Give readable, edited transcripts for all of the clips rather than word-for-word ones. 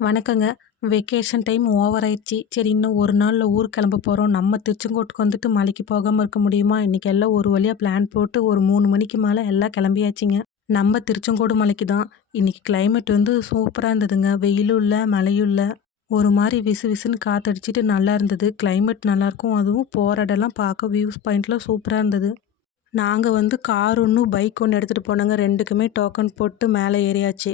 வணக்கங்க. Vacation time over ஆயிடுச்சு. சரி இன்னும் ஒரு நாள்ல ஊருக்கு கிளம்ப போறோம். நம்ம திருச்செங்கோட்டுக்கு வந்துட்டு மலைக்கு போகாம இருக்க முடியுமா? இன்னைக்கு எல்லாம் ஒரு வழியா பிளான் போட்டு ஒரு 3 மணிக்கு மேல எல்லாம் கிளம்பியாச்சுங்க. நம்ம திருச்செங்கோடு மலைக்கு தான். இன்னைக்கு கிளைமேட் வந்து சூப்பரா இருந்ததுங்க. வெயிலும் இல்ல, மழையும் இல்ல. ஒரு மாரி விசு விசுன்னு காத்தடிச்சுட்டு நல்லா இருந்தது. கிளைமேட் நல்லாயிருக்கும். அதுவும் போற இடம்லாம் பார்க்க வியூஸ் பாயிண்ட்லாம் சூப்பரா இருந்தது. நாங்க வந்து கார் ஒண்ணு, பைக் ஒண்ணு எடுத்துட்டு போனோங்க. 2க்குமே டோக்கன் போட்டு மேலே ஏறியாச்சு.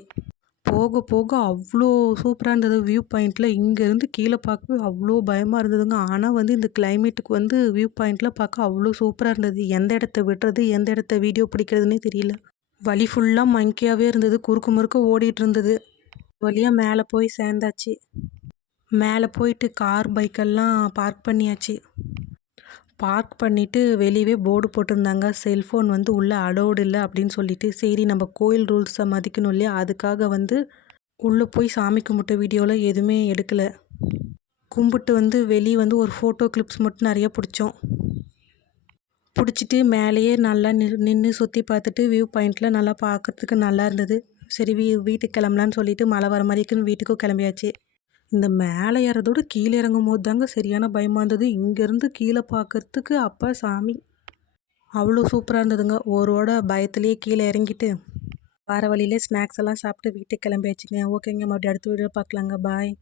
போக போக அவ்ளோ சூப்பரா இருந்தது. வியூ பாயிண்ட்ல இங்கேருந்து கீழ பார்க்கவே அவ்ளோ பயமா இருந்ததுங்க. ஆனா வந்து இந்த கிளைமேட்டுக்கு வந்து வியூ பாயிண்ட்லாம் பார்க்க அவ்ளோ சூப்பரா இருந்தது. எந்த இடத்த விடுறது, எந்த இடத்த வீடியோ பிடிக்கிறதுன்னே தெரியல. வழி ஃபுல்லா மங்கையாவே இருந்தது. குறுக்க முறுக்க ஓடிட்டு இருந்தது. ஒரு வழியா மேல போய் சேர்ந்தாச்சு. மேல போயிட்டு கார், பைக்கெல்லாம் பார்க் பண்ணியாச்சு. பார்க் பண்ணிட்டு வெளியவே போர்டு போட்டிருந்தாங்க. செல்ஃபோன் வந்து உள்ள அலோவ்டு இல்ல அப்படின்னு சொல்லிட்டு. சரி நம்ம கோயில் ரூல்ஸ மதிக்கணும் இல்லையா? அதுக்காக வந்து உள்ள போய் சாமி கும்பிட்ட வீடியோலாம் எதுவுமே எடுக்கல. கும்பிட்டு வந்து வெளிய வந்து ஒரு ஃபோட்டோ கிளிப்ஸ் மட்டும் நெறைய புடிச்சோம். புடிச்சிட்டு மேலேயே நல்லா நின்னு சுத்தி பார்த்துட்டு வியூ பாயிண்ட்ல நல்லா பார்க்கறதுக்கு நல்லா இருந்தது. சரி வீட்டுக்கு கிளம்பலான்னு சொல்லிட்டு மழை வர மாரி இருக்குன்னு வீட்டுக்கும் கிளம்பியாச்சு. இந்த மேலே ஏறதோட கீழே இறங்கும்போது தாங்க சரியான பயமா இருந்தது. இங்கேருந்து கீழே பார்க்கறதுக்கு அப்பா சாமி! அவ்வளோ சூப்பரா இருந்ததுங்க. ஓரோட பயத்திலேயே கீழே இறங்கிட்டு, வர வழியிலே ஸ்நாக்ஸ் எல்லாம் சாப்பிட்டு வீட்டுக்கு கிளம்பியாச்சுங்க. ஓகேங்க. மறுபடியும் அடுத்த வீடியோல பார்க்கலாங்க. பாய்.